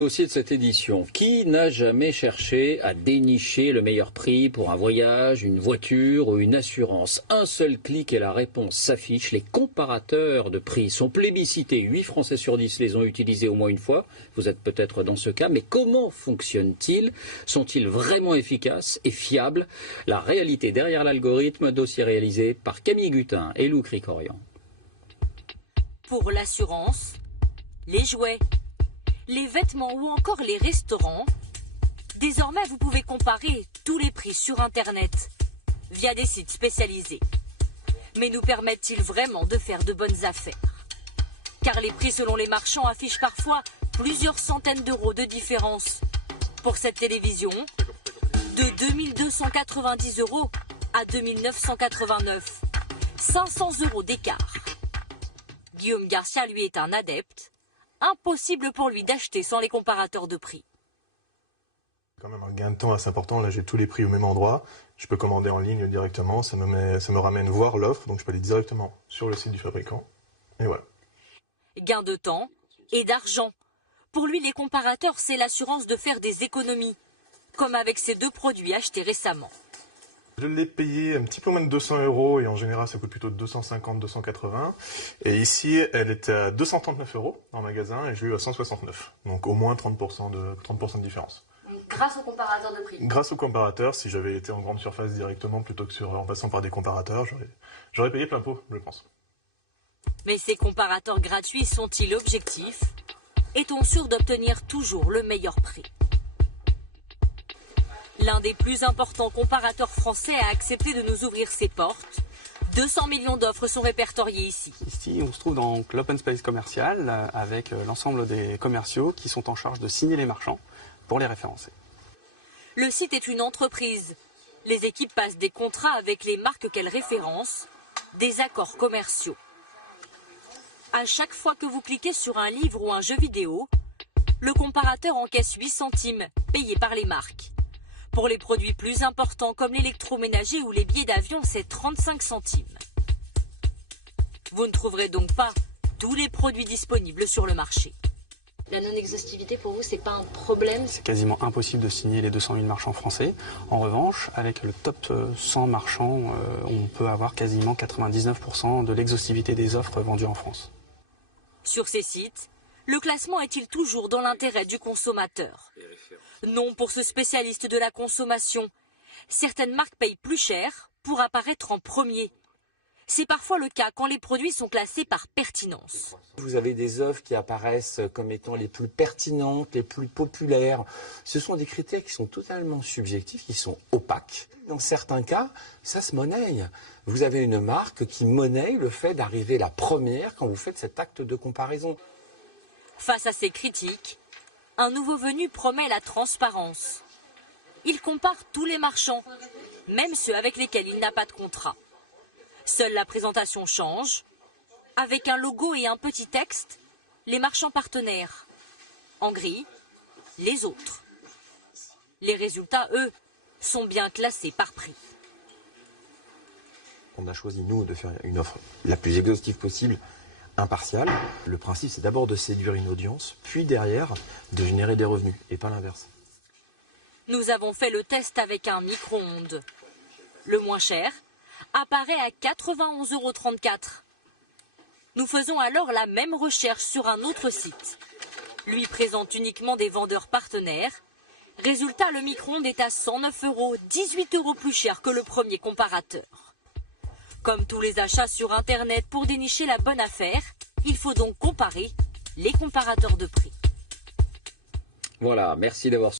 Dossier de cette édition. Qui n'a jamais cherché à dénicher le meilleur prix pour un voyage, une voiture ou une assurance? Un seul clic et la réponse s'affiche. Les comparateurs de prix sont plébiscités. 8 Français sur 10 les ont utilisés au moins une fois. Vous êtes peut-être dans ce cas. Mais comment fonctionnent-ils? Sont-ils vraiment efficaces et fiables? La réalité derrière l'algorithme, dossier réalisé par Camille Gutin et Lou Cricorian. Pour l'assurance, les jouets, les vêtements ou encore les restaurants, désormais vous pouvez comparer tous les prix sur Internet via des sites spécialisés. Mais nous permettent-ils vraiment de faire de bonnes affaires? Car les prix selon les marchands affichent parfois plusieurs centaines d'euros de différence. Pour cette télévision, de 2290 € à 2989, 500 € d'écart. Guillaume Garcia, lui, est un adepte. Impossible pour lui d'acheter sans les comparateurs de prix. Quand même un gain de temps assez important. Là, j'ai tous les prix au même endroit. Je peux commander en ligne directement. Ça me ramène voir l'offre, donc je peux aller directement sur le site du fabricant. Et voilà. Gain de temps et d'argent. Pour lui, les comparateurs, c'est l'assurance de faire des économies, comme avec ces deux produits achetés récemment. Je l'ai payé un petit peu moins de 200 € et en général ça coûte plutôt 250, 280. Et ici elle était à 239 € en magasin et je l'ai eu à 169. Donc au moins 30% de différence. Grâce au comparateur de prix. Grâce au comparateur, si j'avais été en grande surface directement plutôt que en passant par des comparateurs, j'aurais payé plein pot, je pense. Mais ces comparateurs gratuits sont-ils objectifs? Est-on sûr d'obtenir toujours le meilleur prix? L'un des plus importants comparateurs français a accepté de nous ouvrir ses portes. 200 millions d'offres sont répertoriées ici. Ici, on se trouve dans l'open space commercial avec l'ensemble des commerciaux qui sont en charge de signer les marchands pour les référencer. Le site est une entreprise. Les équipes passent des contrats avec les marques qu'elles référencent, des accords commerciaux. À chaque fois que vous cliquez sur un livre ou un jeu vidéo, le comparateur encaisse 8 centimes payés par les marques. Pour les produits plus importants comme l'électroménager ou les billets d'avion, c'est 35 centimes. Vous ne trouverez donc pas tous les produits disponibles sur le marché. La non-exhaustivité pour vous, c'est pas un problème? C'est quasiment impossible de signer les 200 000 marchands français. En revanche, avec le top 100 marchands, on peut avoir quasiment 99% de l'exhaustivité des offres vendues en France. Sur ces sites, le classement est-il toujours dans l'intérêt du consommateur? Non pour ce spécialiste de la consommation. Certaines marques payent plus cher pour apparaître en premier. C'est parfois le cas quand les produits sont classés par pertinence. Vous avez des offres qui apparaissent comme étant les plus pertinentes, les plus populaires. Ce sont des critères qui sont totalement subjectifs, qui sont opaques. Dans certains cas, ça se monnaie. Vous avez une marque qui monnaie le fait d'arriver la première quand vous faites cet acte de comparaison. Face à ces critiques, un nouveau venu promet la transparence. Il compare tous les marchands, même ceux avec lesquels il n'a pas de contrat. Seule la présentation change. Avec un logo et un petit texte, les marchands partenaires. En gris, les autres. Les résultats, eux, sont bien classés par prix. On a choisi, nous, de faire une offre la plus exhaustive possible, impartiale. Le principe, c'est d'abord de séduire une audience, puis derrière, de générer des revenus, et pas l'inverse. Nous avons fait le test avec un micro-ondes. Le moins cher apparaît à 91,34 €. Nous faisons alors la même recherche sur un autre site. Lui présente uniquement des vendeurs partenaires. Résultat, le micro-ondes est à 109 €, 18 € plus cher que le premier comparateur. Comme tous les achats sur Internet, pour dénicher la bonne affaire, il faut donc comparer les comparateurs de prix. Voilà, merci d'avoir